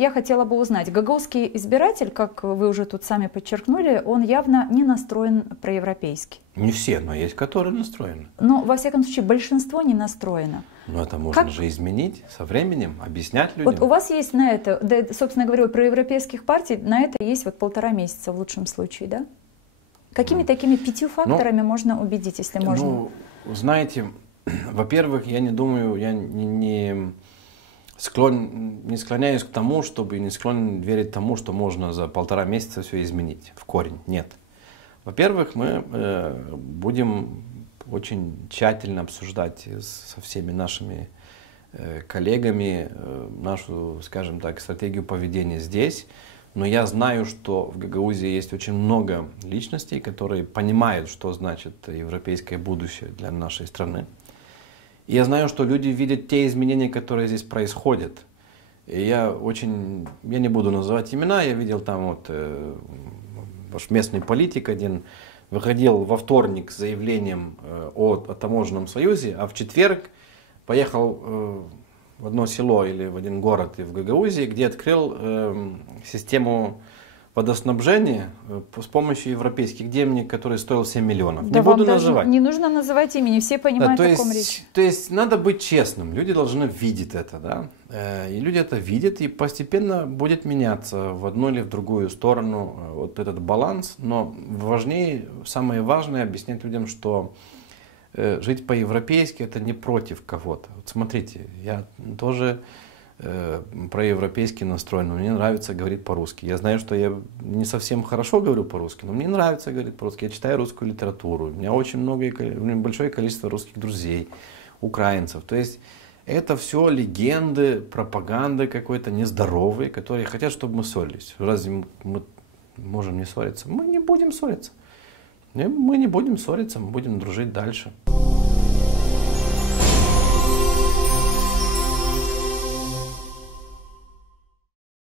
Я хотела бы узнать, гагаузский избиратель, как вы уже тут сами подчеркнули, он явно не настроен проевропейски. Не все, но есть, которые настроены. Но, во всяком случае, большинство не настроено. Но это можно же изменить со временем, объяснять людям. Вот у вас есть на это, да, собственно говоря, у проевропейских партий на это есть вот 1,5 месяца в лучшем случае, да? Какими такими 5 факторами можно убедить, если можно? Ну, знаете, во-первых, я не думаю, я не склоняюсь к тому, чтобы не склонен верить тому, что можно за 1,5 месяца все изменить в корень. Нет. Во-первых, мы будем очень тщательно обсуждать со всеми нашими коллегами нашу, скажем так, стратегию поведения здесь. Но я знаю, что в Гагаузии есть очень много личностей, которые понимают, что значит европейское будущее для нашей страны. И я знаю, что люди видят те изменения, которые здесь происходят. И я не буду называть имена, я видел там вот ваш местный политик один выходил во вторник с заявлением о таможенном союзе, а в четверг поехал в одно село или в один город в Гагаузии, где открыл систему водоснабжения с помощью европейских денег, который стоил 7 миллионов. Да, не буду называть. Не нужно называть имени, все понимают, да, о ком речь. То есть надо быть честным, люди должны видеть это, да? И люди это видят, и постепенно будет меняться в одну или в другую сторону вот этот баланс. Но важнее, самое важное объяснять людям, что жить по-европейски это не против кого-то. Вот смотрите, я тоже проевропейски настроен, но мне нравится говорить по-русски. Я знаю, что я не совсем хорошо говорю по-русски, но мне нравится говорить по-русски. Я читаю русскую литературу, у меня очень большое количество русских друзей, украинцев. То есть это все легенды, пропаганда какой-то нездоровые, которые хотят, чтобы мы ссорились. Разве мы можем не ссориться? Мы не будем ссориться. Мы не будем ссориться, мы будем дружить дальше.